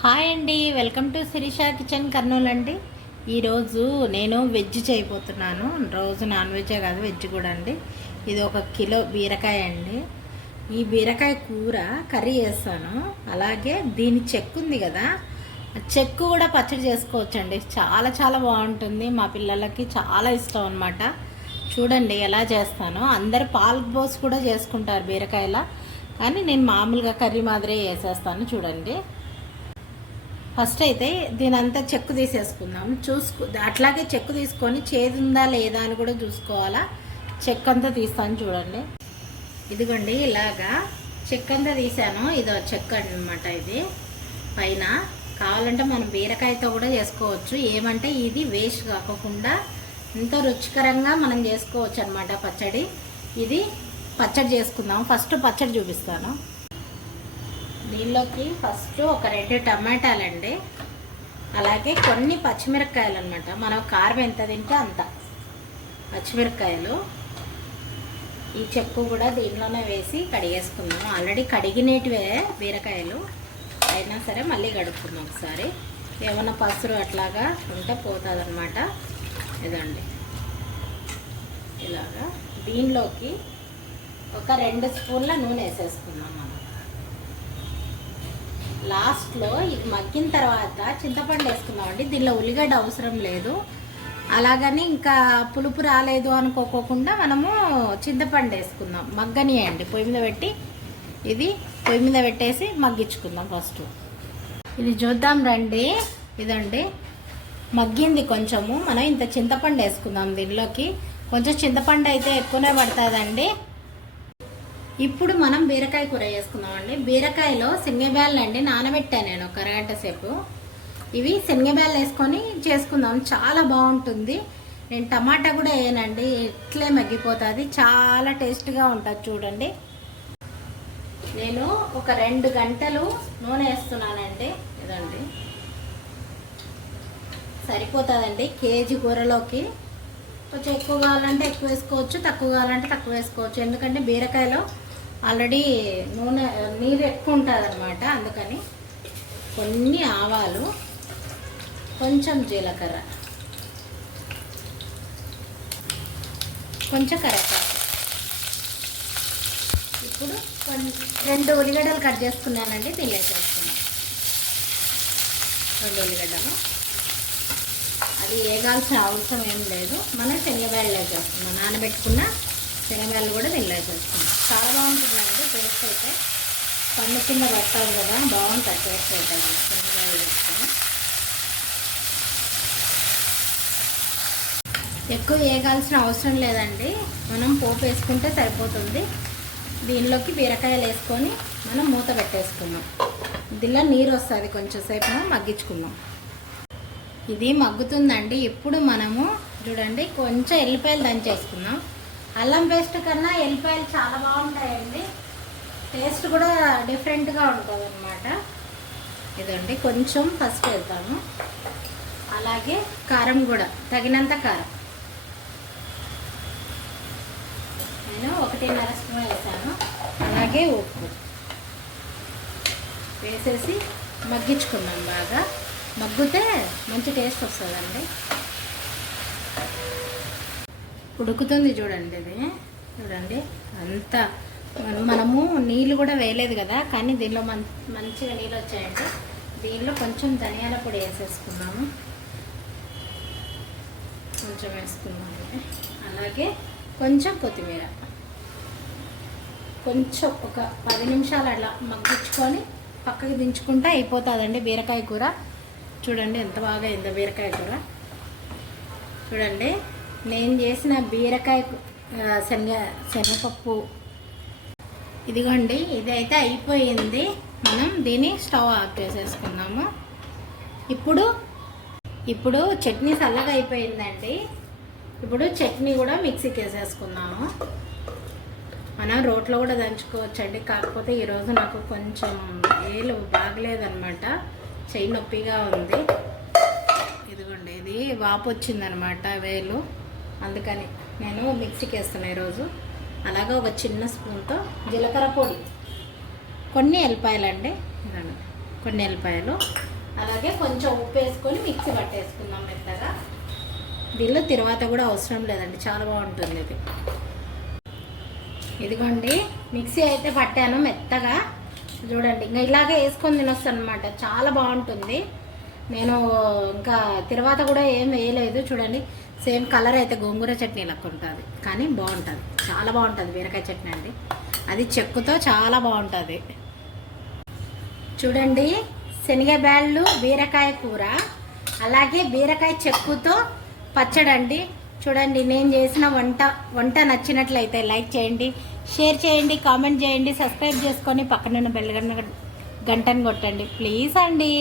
Hi అండి welcome to Sirisha kitchen Kurnool అండి. ఈరోజు నేను వెజ్ చేయబోతున్నాను. రోజు నాన్ వెజ్జే కాదు వెజ్ కూడా అండి. ఇది ఒక కిలో బీరకాయ అండి. ఈ బీరకాయ కూర కర్రీ చేస్తాను. అలాగే దీని చెక్కు ఉంది కదా చెక్కు కూడా పచ్చడి చేసుకోవచ్చండి. చాలా చాలా బాగుంటుంది. మా పిల్లలకి చాలా ఇష్టం అనమాట చూడండి ఎలా చేస్తానో. అందరు పాలు కూడా చేసుకుంటారు బీరకాయల. కానీ నేను మామూలుగా కర్రీ మాదిరే వేసేస్తాను చూడండి. ఫస్ట్ అయితే దీని అంతా చెక్కు తీసేసుకుందాం. చూసుకు అట్లాగే చెక్కు తీసుకొని చేదుందా లేదా అని కూడా చూసుకోవాలా. చెక్ అంతా తీస్తాను చూడండి. ఇదిగోండి ఇలాగా చెక్ అంతా తీసాను ఇది చెక్ అనమాట ఇది. పైన కావాలంటే మనం బీరకాయతో కూడా చేసుకోవచ్చు. ఏమంటే ఇది వేస్ట్ కాకుండా ఎంతో రుచికరంగా మనం చేసుకోవచ్చు అనమాట పచ్చడి. ఇది పచ్చడి చేసుకుందాం. ఫస్ట్ పచ్చడి చూపిస్తాను. దీనిలోకి ఫస్ట్ ఒక రెండు టమాటాలండి. అలాగే కొన్ని పచ్చిమిరపకాయలు అనమాట మనం కారం ఎంత తింటే అంత పచ్చిమిరపకాయలు. ఈ చెక్కు కూడా దీనిలోనే వేసి కడిగేసుకుందాం. ఆల్రెడీ కడిగినటివే బీరకాయలు. అయినా సరే మళ్ళీ కడుక్కుందాం ఒకసారి. ఏమైనా పసురు అట్లాగా ఉంటే పోతుంది అనమాట ఇదండి. ఇలాగా దీనిలోకి ఒక రెండు స్పూన్ల నూనె వేసేసుకుందాం మనం. లాస్ట్లో ఇది మగ్గిన తర్వాత చింతపండు వేసుకుందామండి దీనిలో ఉల్లిగడ్డ అవసరం లేదు. అలాగని ఇంకా పులుపు రాలేదు అనుకోకోకుండా మనము చింతపండు వేసుకుందాం. మగ్గనియండి. పొయ్యి మీద పెట్టి ఇది పొయ్యి మీద పెట్టేసి మగ్గించుకుందాం ఫస్ట్. ఇది చూద్దాం రండి. ఇదండి. మగ్గింది కొంచెము. మనం ఇంత చింతపండు వేసుకుందాం దీనిలోకి. కొంచెం చింతపండు అయితే ఎక్కువనే పడుతుందండి. ఇప్పుడు మనం బీరకాయ కూర చేసుకుందామండి. బీరకాయలో శనగబ్యాలు అండి నానబెట్టాను నేను ఒక అరగంట సేపు. ఇవి శనగబ్యాలు వేసుకొని చేసుకుందాం. చాలా బాగుంటుంది. నేను టమాటా కూడా వేయనండి. ఎట్లే మగ్గిపోతుంది. చాలా టేస్ట్గా ఉంటుంది చూడండి. నేను ఒక రెండు గంటలు నూనె వేస్తున్నానండి. ఇదండి. సరిపోతుందండి కేజీ కూరలోకి. కొంచెం ఎక్కువ కావాలంటే ఎక్కువ వేసుకోవచ్చు తక్కువ కావాలంటే తక్కువ వేసుకోవచ్చు. ఎందుకంటే బీరకాయలో ఆల్రెడీ నూనె నీరు ఎక్కువ ఉంటుంది అనమాట అందుకని కొన్ని ఆవాలు కొంచెం జీలకర్ర కొంచెం కరేపాకు ఇప్పుడు రెండు ఉల్లిగడ్డలు కట్ చేసుకున్నానండి దీనిలో వేసేస్తున్నాను రెండు ఉల్లిగడ్డలు. అది వేగాల్సిన అవసరం ఏం లేదు. మనం శనగబ్యాళ్ళు వేసేస్తున్నాం నానబెట్టుకున్న శనగబ్యాళ్ళు కూడా దీనిలో చాలా బాగుంటుందండి టేస్ట్ అయితే. పన్ను కింద పట్టాలి కదా బాగుంటుంది టేస్ట్ అయితే. శనగబ్యాళ్ళు వేసుకొని ఎక్కువ వేయగాల్సిన అవసరం లేదండి. మనం పోపు వేసుకుంటే సరిపోతుంది. దీనిలోకి బీరకాయలు వేసుకొని మనం మూత పెట్టేసుకున్నాం దీనిలో నీరు వస్తుంది కొంచెం సేపు మగ్గించుకున్నాం ఇది మగ్గుతుందండి. ఇప్పుడు మనము చూడండి కొంచెం ఎల్లిపాయలు దంచేసుకున్నాం అల్లం పేస్ట్ కన్నా ఎల్లిపాయలు చాలా బాగుంటాయండి. టేస్ట్ కూడా డిఫరెంట్గా ఉంటుంది అనమాట ఇదండి కొంచెం పసుపు వేద్దాము. అలాగే కారం కూడా తగినంత కారం. నేను ఒకటిన్నర స్పూన్ వేసాను. అలాగే ఉప్పు. వేసేసి మగ్గించుకున్నాం బాగా. మగ్గితే మంచి టేస్ట్ వస్తుందండి. ఉడుకుతుంది చూడండి ఇది. చూడండి అంత మనము నీళ్ళు కూడా వేయలేదు కదా కానీ దీనిలో మం మంచిగా నీళ్ళు వచ్చాయండి. దీనిలో కొంచెం ధనియాల పొడి వేసేసుకున్నాము కొంచెం వేసుకున్నాము అలాగే కొంచెం కొత్తిమీర. కొంచెం ఒక పది నిమిషాలు అట్లా మగ్గించుకొని పక్కకి దించుకుంటే అయిపోతుందండి బీరకాయ కూర. చూడండి ఎంత బాగా అయిందో బీరకాయ కూర. చూడండి. నేను చేసిన బీరకాయ శనగ శనగపప్పు. ఇదిగోండి ఇదైతే అయిపోయింది. మనం దీన్ని స్టవ్ ఆఫ్ చేసేసుకుందాము. ఇప్పుడు ఇప్పుడు చట్నీ చల్లగా అయిపోయిందండి. ఇప్పుడు చట్నీ కూడా మిక్సీకి వేసేసుకున్నాము మనం రోట్లో కూడా దంచుకోవచ్చండి. కాకపోతే ఈరోజు నాకు కొంచెం ఏలు బాగలేదనమాట చెయ్యి నొప్పిగా ఉంది. ఇదిగోండి ఇది వాపు వచ్చిందనమాట వేలు. అందుకని నేను మిక్సీకి వేస్తున్నాను ఈరోజు. అలాగే ఒక చిన్న స్పూన్తో జీలకర్ర పొడి. కొన్ని ఎల్లిపాయలండి. కొన్ని ఎల్లిపాయలు. అలాగే కొంచెం ఉప్పు వేసుకొని మిక్సీ పట్టేసుకుందాం మెత్తగా దీనిలో తర్వాత కూడా అవసరం లేదండి. చాలా బాగుంటుంది ఇది. ఇదిగోండి. మిక్సీ అయితే పట్టాను మెత్తగా. చూడండి ఇంకా ఇలాగే వేసుకొని తినొస్తాను అనమాట చాలా బాగుంటుంది. నేను ఇంకా తర్వాత కూడా ఏం వేయలేదు. చూడండి సేమ్ కలర్ అయితే గోంగూర చట్నీ లెక్క ఉంటుంది. కానీ బాగుంటుంది. చాలా బాగుంటుంది బీరకాయ చట్నీ అండి. అది చెక్కుతో చాలా బాగుంటుంది. చూడండి శనగ బ్యాళ్ళు బీరకాయ కూర అలాగే బీరకాయ చెక్కుతో పచ్చడండి చూడండి నేను చేసిన వంట వంట నచ్చినట్లయితే లైక్ చేయండి షేర్ చేయండి కామెంట్ చేయండి సబ్స్క్రైబ్ చేసుకొని పక్కనున్న బెల్ గంటను కొట్టండి. ప్లీజ్ అండి.